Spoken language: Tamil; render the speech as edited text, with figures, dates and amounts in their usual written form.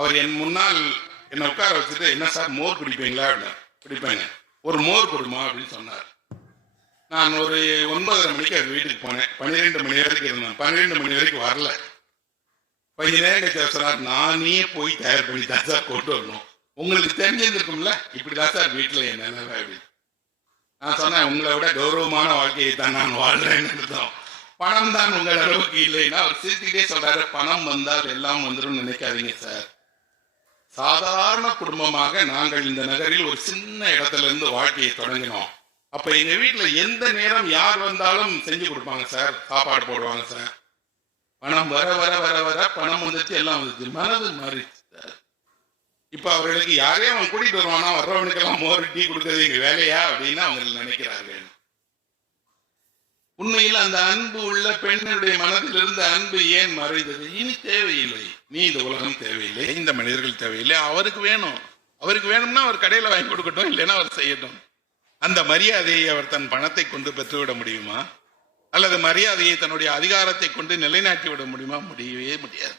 அவர் என் முன்னால் என்னை உட்கார வச்சுட்டு, என்ன சார் மோர் குடிப்பீங்களா? குடிப்பேங்க. ஒரு மோர் கொடுமா அப்படின்னு சொன்னார். நான் ஒரு 9:30 மணிக்கு அது வீட்டுக்கு போனேன். 12 மணி வரைக்கும் இருந்தேன். 12 மணி வரைக்கும் வரல. கொஞ்ச நேரம் கழிச்சு சொன்னார், நானே போய் தயார் பண்ணி தான் சார் கொண்டு வரணும். உங்களுக்கு தெரிஞ்சிருக்கும்ல, இப்படிதான் சார் வீட்டில் என்ன அப்படின்னு. நான் சொன்னேன், உங்களை விட கௌரவமான வாழ்க்கையை தான் நான் வாழ்றேன்னு அர்த்தம். பணம் தான் உங்கள் அளவுக்கு இல்லைன்னா அவர் சிரிச்சுக்கிட்டே சொல்றாரு, பணம் வந்தால் எல்லாம் வந்துடும் நினைக்காதீங்க சார். சாதாரண குடும்பமாக நாங்கள் இந்த நகரில் ஒரு சின்ன இடத்துல இருந்து வாழ்க்கையை தொடங்கினோம். அப்ப எங்க வீட்டுல எந்த நேரம் யார் வந்தாலும் செஞ்சு கொடுப்பாங்க சார், சாப்பாடு போடுவாங்க சார். பணம் வர வர வர வர பணம் வந்துச்சு, எல்லாம் வந்துச்சு, மனது மாறிச்சு சார். இப்ப அவர்களுக்கு யாரையும் அவன் கூட்டிட்டு வருவானா, வர்றவனுக்கெல்லாம் மோர் டீ கொடுக்கறது எங்க வேலையா அப்படின்னு அவங்க நினைக்கிறார்கள். உண்மையில் அந்த அன்பு உள்ள பெண்ணுடைய மனதில் இருந்த அன்பு ஏன் மறைந்தது? இனி தேவையில்லை, நீ இந்த உலகம் தேவையில்லை, இந்த மனிதர்கள் தேவையில்லை, அவருக்கு வேணும். அவருக்கு வேணும்னா அவர் கடையில வாங்கி கொடுக்கட்டும், இல்லைன்னா அவர் செய்யட்டும். அந்த மரியாதையை அவர் தன் பணத்தை கொண்டு பெற்றுவிட முடியுமா? அல்லது மரியாதையை தன்னுடைய அதிகாரத்தை கொண்டு நிலைநாட்டி விட முடியுமா? முடியவே முடியாது.